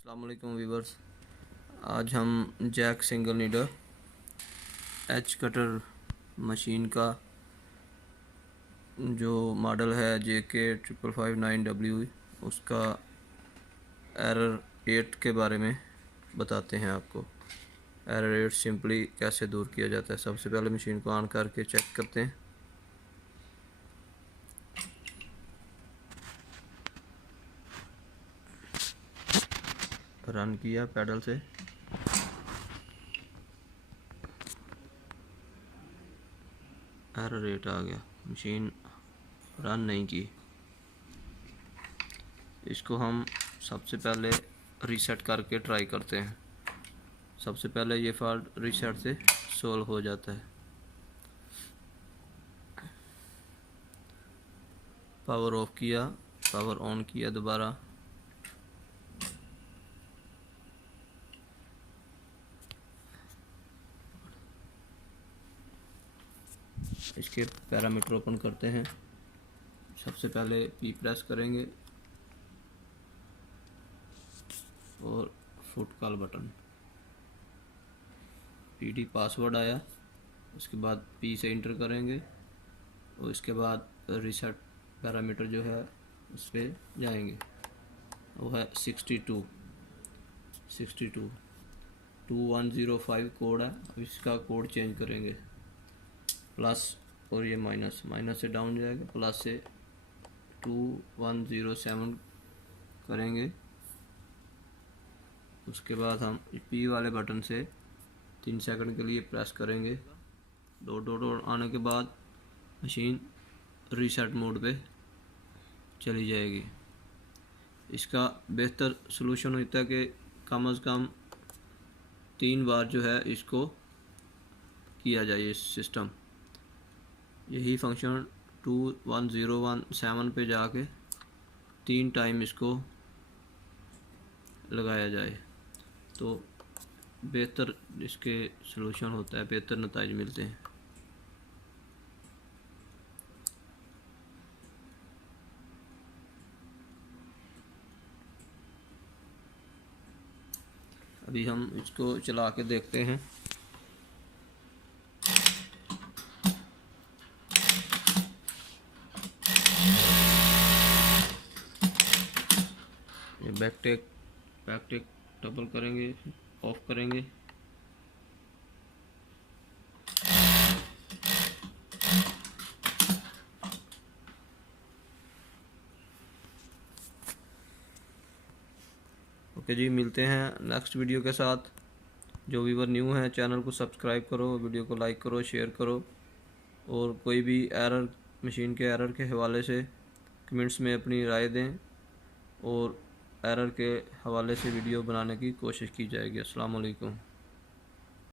अस्सलाम वालेकुम व्यूवर्स। आज हम Jack single needle edge cutter machine का जो मॉडल है JK5559W उसका एरर 8 के बारे में बताते हैं आपको। एरर 8 सिंपली कैसे दूर किया जाता है। सबसे पहले मशीन को ऑन करके चेक करते हैं। रन किया पैडल से, एरर 8 आ गया, मशीन रन नहीं की। इसको हम सबसे पहले रीसेट करके ट्राई करते हैं। सबसे पहले ये फॉल्ट रीसेट से सोल्व हो जाता है। पावर ऑफ किया, पावर ऑन किया दोबारा, इसके पैरामीटर ओपन करते हैं। सबसे पहले P प्रेस करेंगे और foot call button, PD password आया, उसके बाद P से इंटर करेंगे और इसके बाद रीसेट पैरामीटर जो है उस पर जाएंगे। वो है 62 2105 कोड है। अब इसका कोड चेंज करेंगे, प्लस और ये माइनस, माइनस से डाउन जाएगा, प्लस से 2107 करेंगे। उसके बाद हम P वाले बटन से 3 सेकंड के लिए प्रेस करेंगे। डॉट आने के बाद मशीन रीसेट मोड पे चली जाएगी। इसका बेहतर सलूशन होता है कि कम से कम 3 बार जो है इसको किया जाए। इस सिस्टम यही फंक्शन 21017 पे जाके 3 टाइम इसको लगाया जाए तो बेहतर इसके सलूशन होता है, बेहतर नतीजे मिलते हैं। अभी हम इसको चला के देखते हैं। ये बैक टेक डबल करेंगे, ऑफ करेंगे, ओके जी। मिलते हैं नेक्स्ट वीडियो के साथ। जो व्यूवर न्यू है चैनल को सब्सक्राइब करो, वीडियो को लाइक करो, शेयर करो, और कोई भी एरर, मशीन के एरर के हवाले से कमेंट्स में अपनी राय दें और एरर के हवाले से वीडियो बनाने की कोशिश की जाएगी। अस्सलाम वालेकुम।